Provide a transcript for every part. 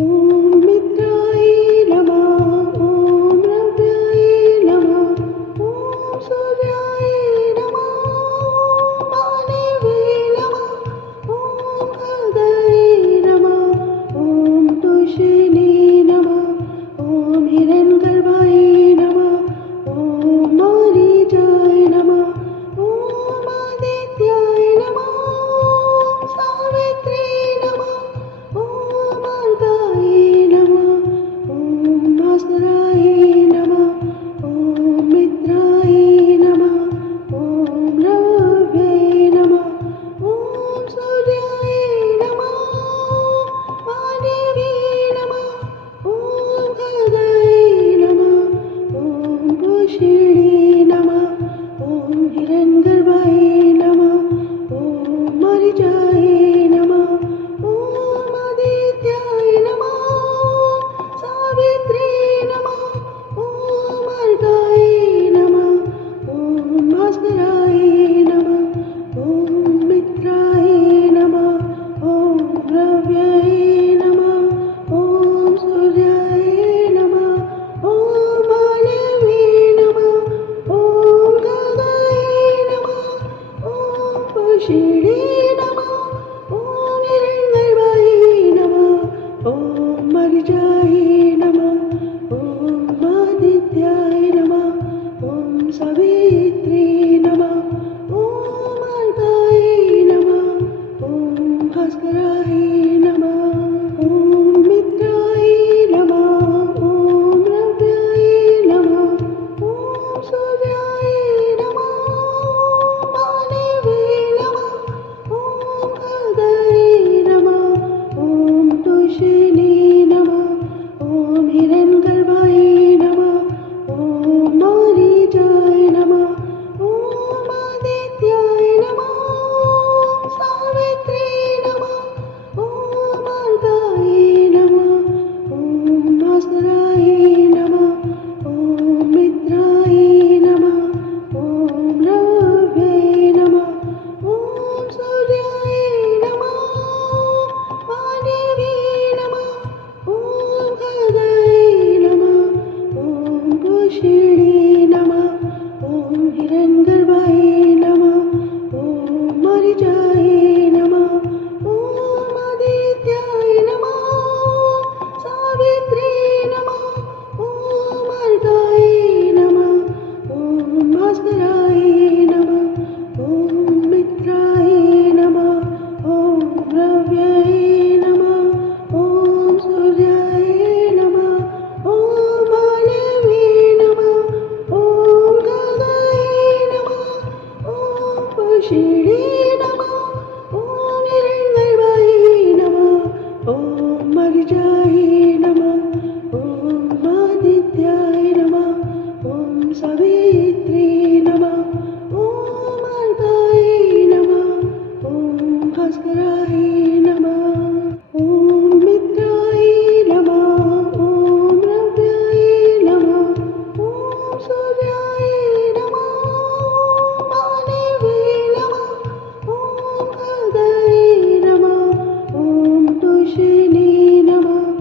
ॐ मित्राय नमः ॐ रव्याय नमः ॐ सूर्याय नमः वाणवे नमः ॐ खगाय नमः ॐ तुषिणे नमः ॐ हिरण्यगर्भाय नमः ॐ मारीचाय नमः ॐ आदित्याय नमः ॐ सावित्रे नमः ॐ अर्काय नमः ॐ भास्कराय नमः ॐ मित्राय नमः ॐ रव्याय नमः ॐ सूर्याय नमः वाणवे नमः ॐ खगाय नमः ॐ तुषिणे नमः ॐ हिरण्यगर्भाय नमः ॐ मारीचाय नमः ॐ आदित्याय नमः सावित्रे नमः ॐ अर्काय नमः ॐ भास्कराय नमः ॐ मित्राय नमः ॐ रव्याय नमः ॐ सूर्याय नमः ॐ वाणवे नमः ॐ खगाय नमः ॐ तुषिणे नमः ॐ हिरण्यगर्भाय नमः ॐ मारीचाय नमः ॐ आदित्याय नमः ॐ सावित्रे नमः ॐ अर्काय नमः ॐ भास्कराय नमः ॐ मित्राय नमः ॐ रव्याय नमः ॐ सूर्याय नमः वाणवे नमः ॐ खगाय नमः ॐ तुषिणे नमः ॐ हिरण्यगर्भाय नमः ॐ मारीचाय नमः ॐ आदित्याय नमः ॐ सावित्रे नमः ॐ अर्काय नमः ॐ भास्कराय नमः ॐ मित्राय नमः ॐ रव्याय नमः ॐ सूर्याय नमः वाणवे नमः ॐ खगाय नमः ॐ तुषिणे नमः ॐ हिरण्यगर्भाय नमः ॐ मारीचाय नमः ॐ आदित्याय नमः सावित्रे नमः ॐ अर्काय नमः ॐ भास्कराय नमः ॐ मित्राय नमः ॐ रव्याय नमः ॐ सूर्याय नमः ॐ वाणवे नमः ॐ खगाय नमः ॐ तुषिणे नमः ॐ हिरण्यगर्भाय नमः ॐ मारीचाय नमः ॐ आदित्याय नमः ॐ सावित्रे नमः ॐ अर्काय नमः ॐ भास्कराय नमः ॐ मित्राय नमः ॐ रव्याय नमः ॐ सूर्याय नमः वाणवे नमः ॐ खगाय नमः ॐ तुषिणे नमः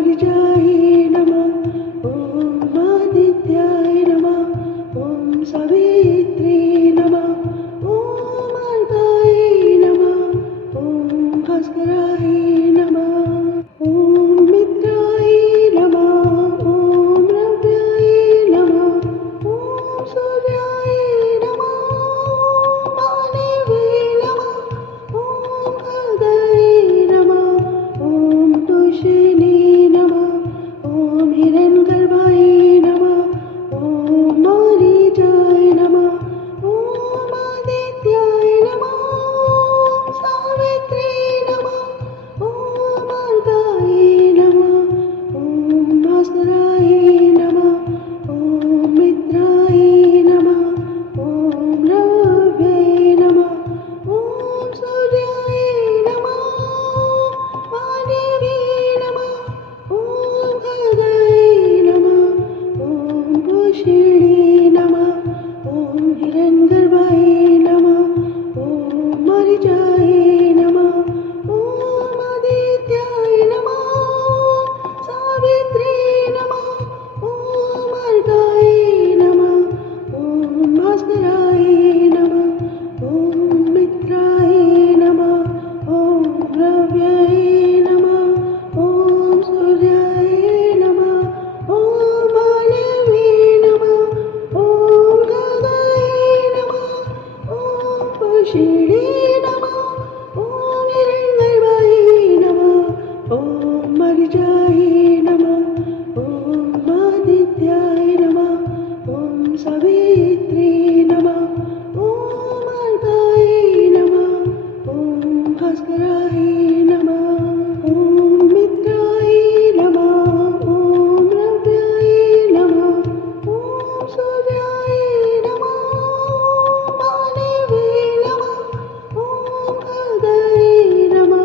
मरिजाय नमः ॐ आदित्याय नमः ॐ सावित्रे नमः ॐ अर्काय नमः ॐ भास्कराय नमः ॐ मित्राय नमः ॐ रव्याय नमः ॐ सूर्याय नमः ॐ मानवे नमः ॐ खगाय नमः ॐ तुषिणे नमः ॐ हिरण्यगर्भाय नमः ॐ मारीचाय नमः ॐ आदित्याय नमः ॐ सावित्रे नमः ॐ अर्काय नमः ॐ भास्कराय नमः ॐ मित्राय नमः ॐ रव्याय नमः ॐ सूर्याय नमः ॐ मानवे नमः ॐ खगाय नमः ॐ तुषिणे नमः ॐ हिरण्यगर्भाय नमः ॐ मारीचाय नमः ॐ आदित्याय नमः ॐ सावित्रे नमः ॐ अर्काय नमः ॐ भास्कराय नमः ॐ मित्राय नमः ॐ रव्याय नमः ॐ सूर्याय नमः ॐ मानवे नमः ॐ खगाय नमः ॐ तुषिणे नमः ॐ हिरण्यगर्भाय नमः ॐ मरिजाय नमः ॐ आदित्याय नमः ॐ सावित्रे नमः ॐ अर्काय नमः ॐ भास्कराय नमः ॐ मित्राय नमः ॐ रव्याय नमः ॐ सूर्याय नमः ॐ मानवे नमः ॐ खगाय नमः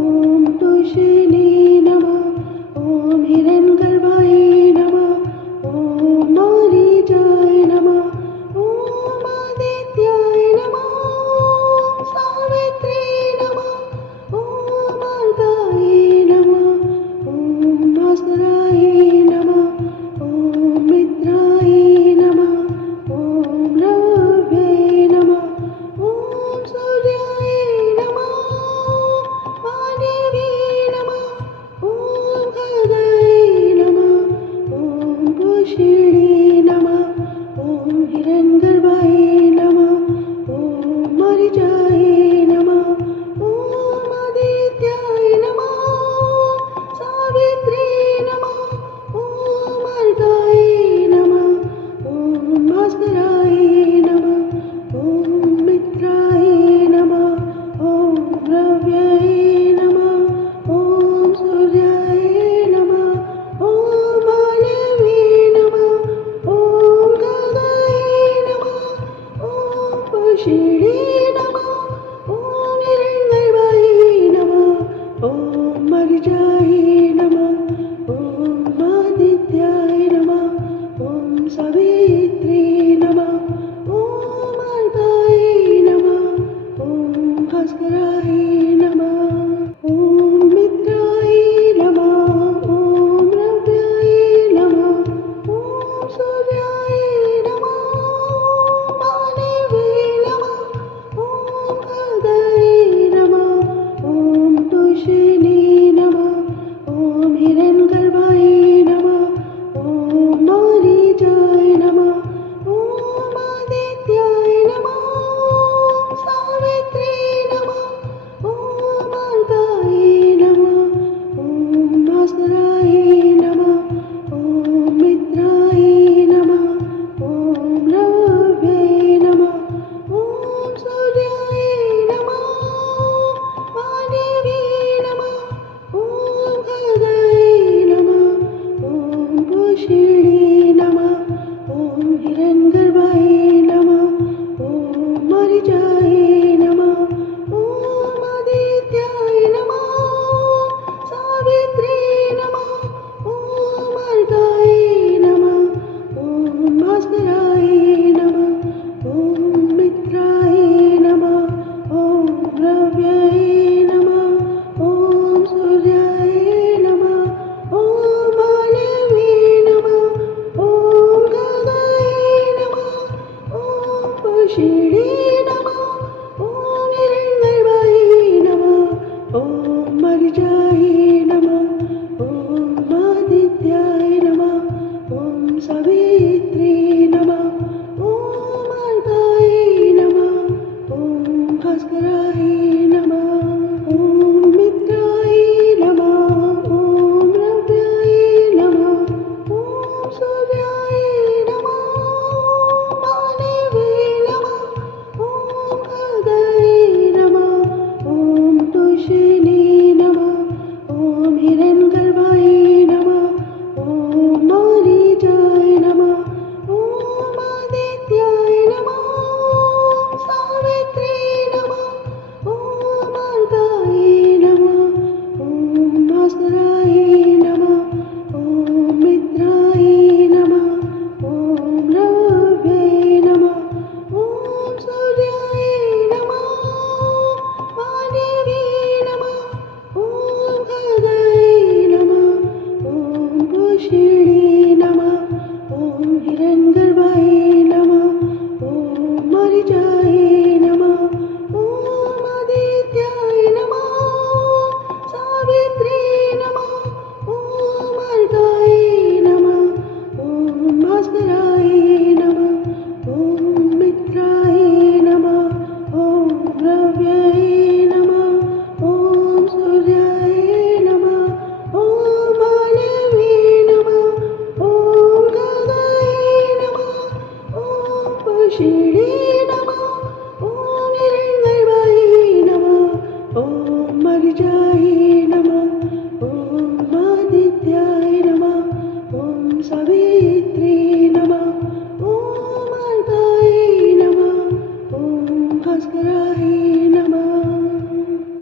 ॐ तुषिणे नमः परिजाये